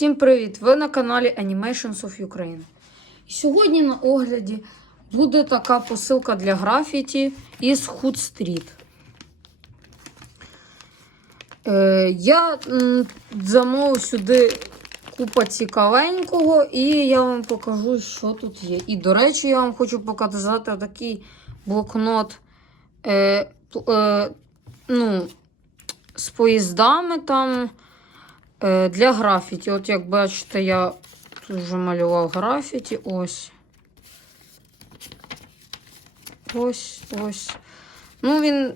Всім привіт! Ви на каналі Animations of Ukraine. І сьогодні на огляді буде така посилка для графіті із Hood Street. Е, я замовив сюди купа цікавенького, і я вам покажу, що тут є. І, до речі, я вам хочу показати такий блокнот. Е, е, ну, з поїздами там для графіті. От як бачите, я тут вже малював графіті. Ось. Ось, ось. Ну, він.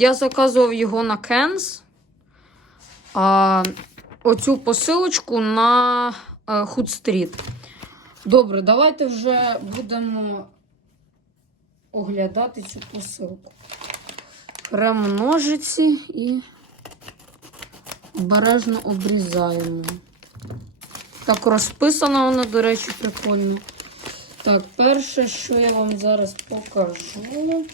Я заказував його на Кенс. А оцю посилочку на е, Добре, давайте вже будемо оглядати цю посилку. Беремо ножиці і обережно обрізаємо. Так розписано воно, до речі, прикольно. Так, перше, що я вам зараз покажу.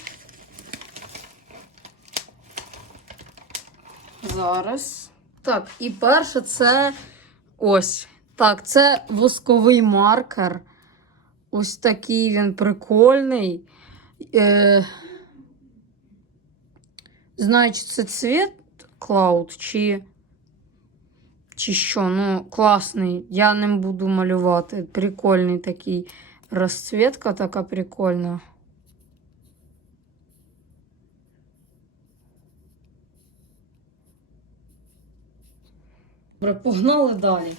Зараз. Так, і перше це ось. Так, це восковий маркер. Ось такий він прикольний. Е, Знаю, це цвіт Cloud, чи, чи що. Ну, класний. Я ним буду малювати. Прикольний такий. Розцвітка така прикольна. Добре, погнали далі.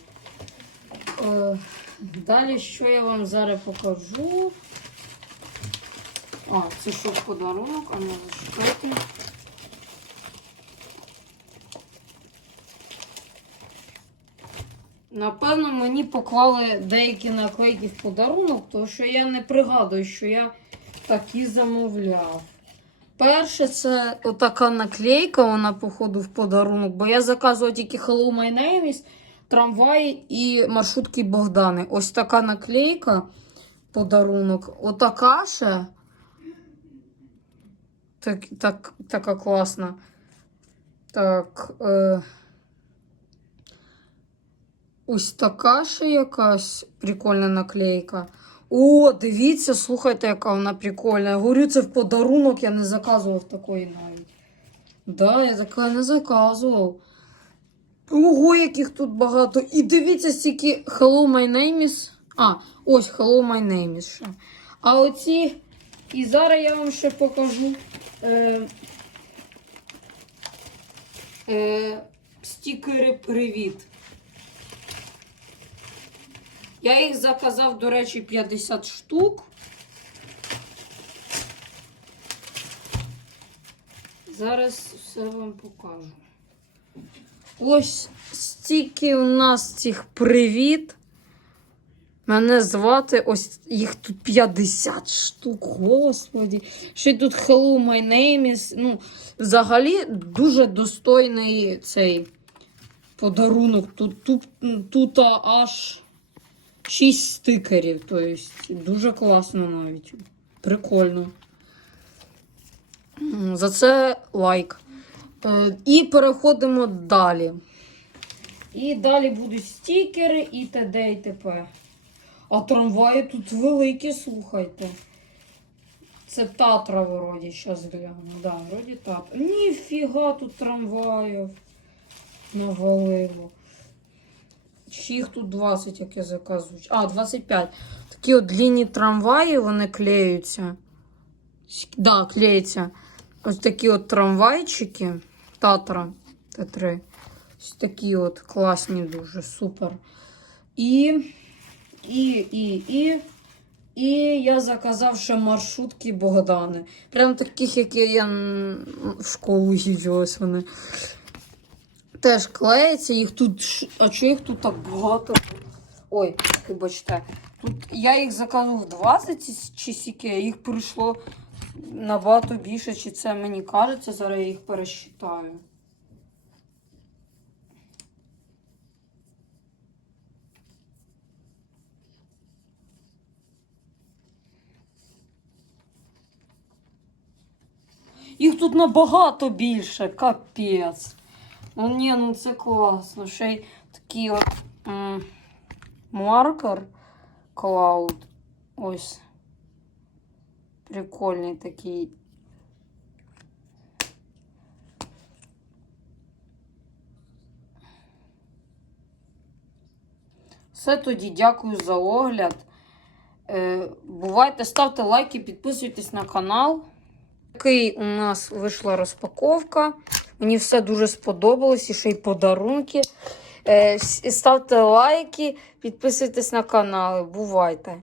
Е, далі, що я вам зараз покажу? А, це що подарунок, а не зачекайте. Напевно, мені поклали деякі наклейки в подарунок, тому що я не пригадую, що я такі замовляв. Перше, це отака наклейка, вона, походу, в подарунок, бо я заказував тільки Hello My Name is, трамваї і маршрутки Богдани. Ось така наклейка, подарунок. Отака ще. Так, так, така класна. Так. Е... Ось така ще якась прикольна наклейка. О, дивіться, слухайте, яка вона прикольна. Я говорю, це в подарунок, я не заказував такої навіть. Да, я така не заказував. Ого, яких тут багато. І дивіться, стільки Hello My Name is. А, ось Hello My Name is ще. А оці. І зараз я вам ще покажу. Е, е, стікери Привіт. Я їх заказав, до речі, 50 штук. Зараз все вам покажу. Ось стільки у нас цих привіт. Мене звати ось їх тут 50 штук. Господі. Ще тут Hello My Name is. Ну, взагалі дуже достойний цей подарунок. Тут, тут, тут аж. 6 стикерів, тобто дуже класно навіть. Прикольно. За це лайк. Е, І переходимо далі. І далі будуть стікери і т.д. і т.п. А трамваї тут великі, слухайте. Це Татра вроді, зараз гляну. Да, вроді Татра. Ніфіга тут трамваїв навалило. Чи їх тут 20, як я заказую. А, 25. Такі от длинні трамваї, вони клеються. Да, клеються. Ось такі от трамвайчики. Татра Т3. Ось такі от класні, дуже супер. І, і, і, і. І я заказав ще маршрутки Богдани. Прям таких, які я в школу їжджу, ось вони. Теж клеїться, їх тут. А чого їх тут так багато? Ой, вибачте. Тут я їх заказував 20 чи сіки, а їх прийшло набагато більше, чи це мені кажеться, зараз я їх пересчитаю. Їх тут набагато більше, капець. Ну ні, ну це класно. Ще й такі от маркер Cloud. Ось. Прикольний такий. Все тоді дякую за огляд. Е, бувайте, ставте лайки, підписуйтесь на канал. Такий у нас вийшла розпаковка. Мені все дуже сподобалось і ще й подарунки. Е, ставте лайки, підписуйтесь на канали. Бувайте!